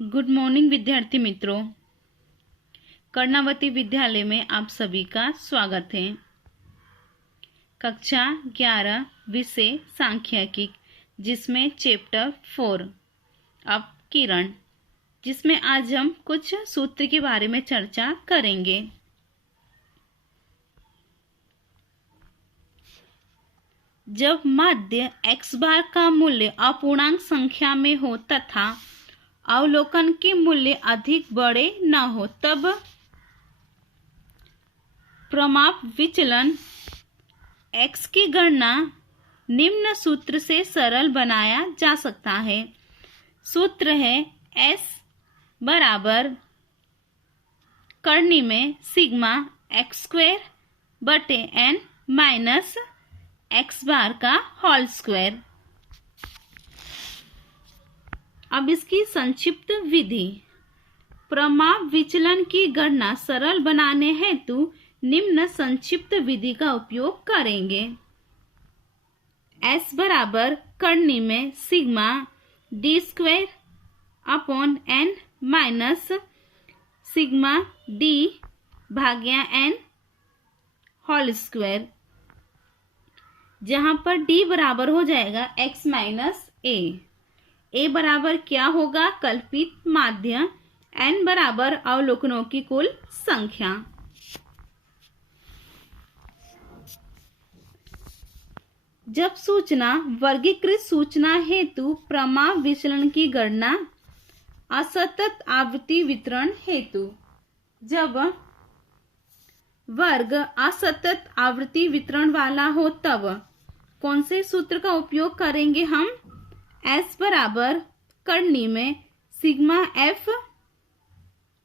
Good morning विद्यार्थी मित्रों। कर्णावती विद्यालय में आप सभी का स्वागत है। कक्षा 11 विषय सांख्यिकी, जिसमें चैप्टर 4 अपकिरण, जिसमें आज हम कुछ सूत्र के बारे में चर्चा करेंगे। जब माध्य x बार का मूल्य अपूर्णांक संख्या में हो तथा अवलोकन के मूल्य अधिक बड़े न हो, तब प्रमाप विचलन x की गणना निम्न सूत्र से सरल बनाया जा सकता है। सूत्र है S बराबर करनी में सिग्मा x स्क्वायर बटे n माइनस x बार का होल स्क्वायर। अब इसकी संक्षिप्त विधि। प्रमाप विचलन की गणना सरल बनाने हेतु निम्न संक्षिप्त विधि का उपयोग करेंगे। S बराबर करनी में sigma d square upon n minus sigma d भाग्या n होल स्क्वायर, जहां पर d बराबर हो जाएगा x माइनस a बराबर क्या होगा? कल्पित माध्य। n बराबर अवलोकनों की कुल संख्या। जब सूचना वर्गीकृत सूचना हेतु प्रमाप विचलन की गणना असतत आवृत्ति वितरण हेतु, जब वर्ग असतत आवृत्ति वितरण वाला हो तब कौन से सूत्र का उपयोग करेंगे हम? S बराबर करनी में sigma f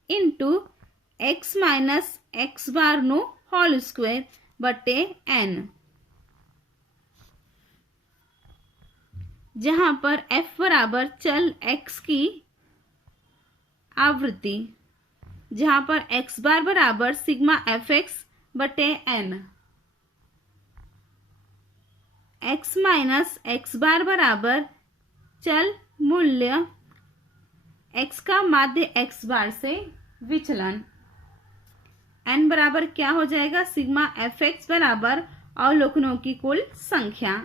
into x minus x bar नो होल स्क्वायर बटे n, जहां पर f बराबर चल x की आवृत्ति, जहां पर x बार बराबर सिग्मा fx बटे n, x माइनस एक्स बार बराबर चल मूल्य x का माध्य x बार से विचलन। n बराबर क्या हो जाएगा? सिग्मा fx बराबर अवलोकनों की कुल संख्या।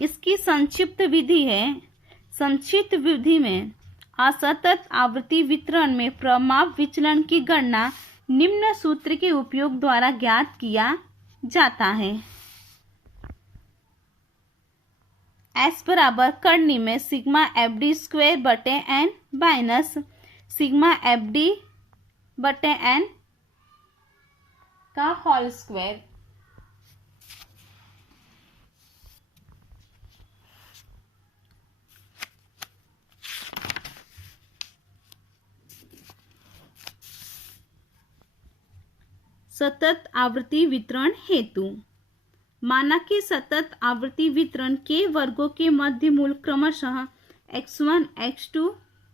इसकी संक्षिप्त विधि है। संक्षिप्त विधि में असतत आवृत्ति वितरण में प्रमाप विचलन की गणना निम्न सूत्र के उपयोग द्वारा ज्ञात किया जाता है। S बराबर करनी में सिग्मा एफ डी स्क्वायर बटे n minus sigma F D बटे n का होल स्क्वायर, सतत आवृत्ति वितरण हेतु। माना कि सतत आवृत्ति वितरण के वर्गों के मध्य मूल क्रमशः x1 x2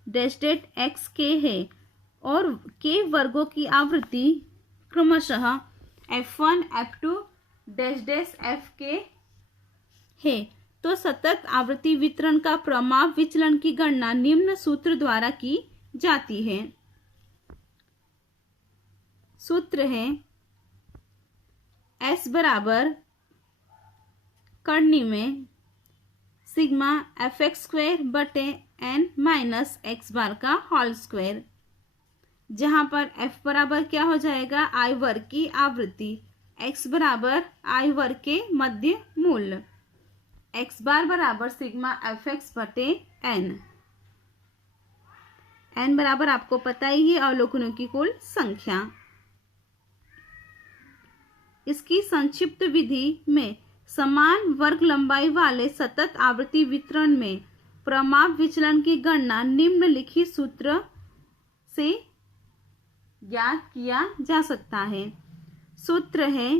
डैशडेड xk है और के वर्गों की आवृत्ति क्रमशः f1 f2 डैशडेड fk है, तो सतत आवृत्ति वितरण का प्रमाप विचलन की गणना निम्न सूत्र द्वारा की जाती है। सूत्र है S बराबर करनी में सिग्मा fx स्क्वायर बटे n माइनस x बार का होल स्क्वायर, जहां पर f बराबर क्या हो जाएगा? i वर्ग की आवृत्ति, x बराबर i वर्ग के मध्य मूल, x बार बराबर सिग्मा fx बटे n। n बराबर आपको पता ही है अवलोकनों की कुल संख्या। इसकी संक्षिप्त विधि में समान वर्ग लंबाई वाले सतत आवृत्ति वितरण में प्रमाप विचलन की गणना निम्नलिखित सूत्र से ज्ञात किया जा सकता है। सूत्र है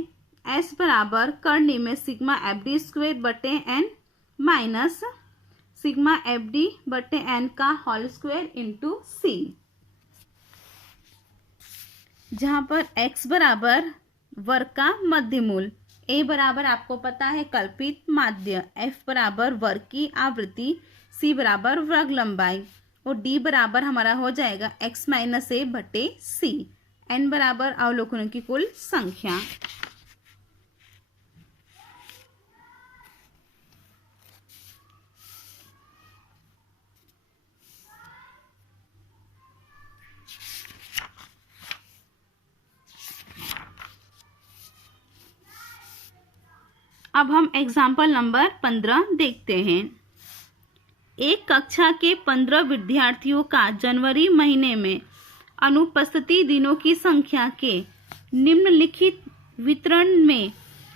S बराबर करनी में सिग्मा एफ डी स्क्वायर बटे n minus sigma F D बटे n का होल स्क्वायर इंटू c, जहां पर x बराबर वर्ग का मध्य मूल ए बराबर आपको पता है कल्पित माध्य, एफ बराबर वर्ग की आवृत्ति, सी बराबर वर्ग लंबाई और डी बराबर हमारा हो जाएगा एक्स माइनस ए बटे सी। एन बराबर अवलोकनों की कुल संख्या। अब हम एग्जाम्पल नंबर 15 देखते हैं। एक कक्षा के 15 विद्यार्थियों का जनवरी महीने में अनुपस्थिति दिनों की संख्या के निम्नलिखित वितरण में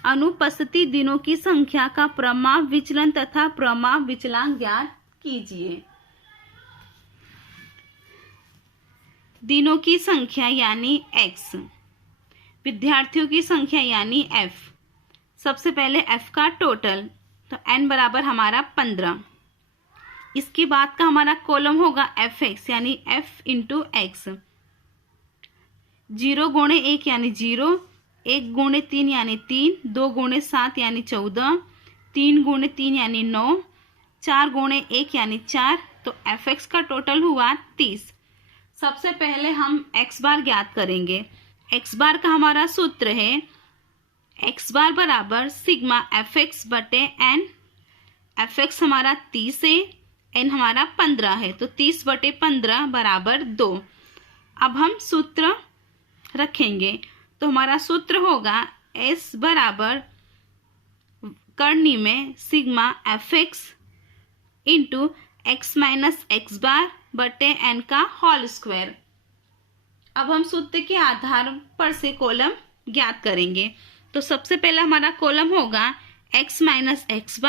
अनुपस्थिति दिनों की संख्या का प्रमाप विचलन तथा प्रमाप विचलांक ज्ञात कीजिए। दिनों की संख्या यानी x, विद्यार्थियों की संख्या यानी f। सबसे पहले f का टोटल, तो n बराबर हमारा 15। इसके बाद का हमारा कॉलम होगा fx यानी f इंटू एक्स। 0 गुणे 1 यानी 0, 1 गुणे 3 यानी 3, 2 गुणे 7 यानी 14, 3 गुणे 3 यानी 9, 4 गुणे 1 यानी 4। तो fx का टोटल हुआ 30। सबसे पहले हम x बार ज्ञात करेंगे। x बार का हमारा सूत्र है x बार बराबर सिग्मा fx बटे n। fx हमारा 30 है, n हमारा 15 है, तो 30 बटे 15 बराबर 2। अब हम सूत्र रखेंगे, तो हमारा सूत्र होगा s बराबर करनी में sigma fx into x minus x bar बटे n का होल स्क्वायर। अब हम सूत्र के आधार पर से कॉलम ज्ञात करेंगे। तो सबसे पहला हमारा कॉलम होगा x माइनस एक्स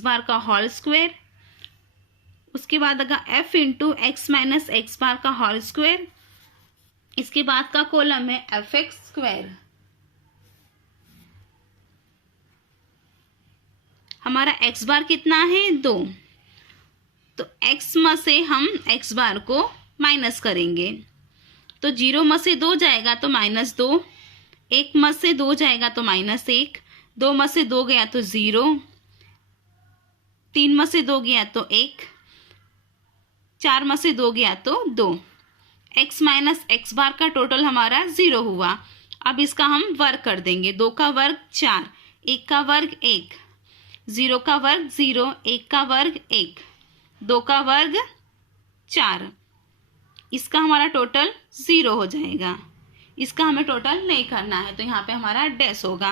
बार का होल स्क्वायर। उसके बाद अगर f into x minus x bar का होल स्क्वायर। इसके बाद का कॉलम है fx स्क्वायर। हमारा x बार कितना है 2, तो x में से हम x बार को माइनस करेंगे, तो 0 में से 2 जाएगा तो -2, 1 में से 2 जाएगा तो -1, 2 में से 2 गया तो 0, 3 में से 2 गया तो 1, 4 में से 2 गया तो 2। x माइनस एक्स बार का टोटल हमारा 0 हुआ। अब इसका हम वर्ग कर देंगे। 2 का वर्ग 4, 1 का वर्ग 1, 0 का वर्ग 0, 1 का वर्ग 1, 2 का वर्ग 4। इसका हमारा टोटल 0 हो जाएगा। इसका हमें टोटल नहीं करना है, तो यहाँ पे हमारा डैश होगा।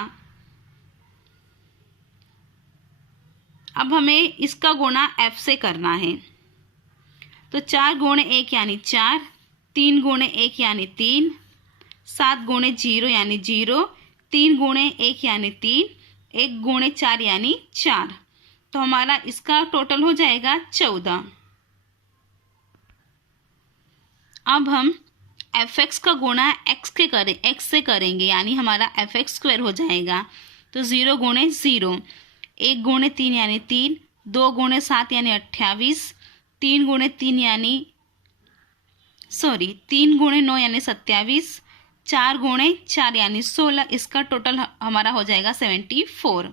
अब हमें इसका गुणा f से करना है, तो 4 गुणे 1 यानी 4, 3 गुणे 1 यानी 3, 7 गुणे 0 यानी 0, 3 गुणे 1 यानी 3, 1 गुणे 4 यानी 4। तो हमारा इसका टोटल हो जाएगा 14। अब हम fx का गुणा x से करेंगे, यानी हमारा fx स्क्वायर हो जाएगा। तो 0 गुणे 0, 1 गुणे 3 यानी 3, 2 गुणे 7 यानी 28, 3 गुणे 3 गुणे 9 यानी 27, 4 गुणे 4 यानी 16। इसका टोटल हमारा हो जाएगा 74।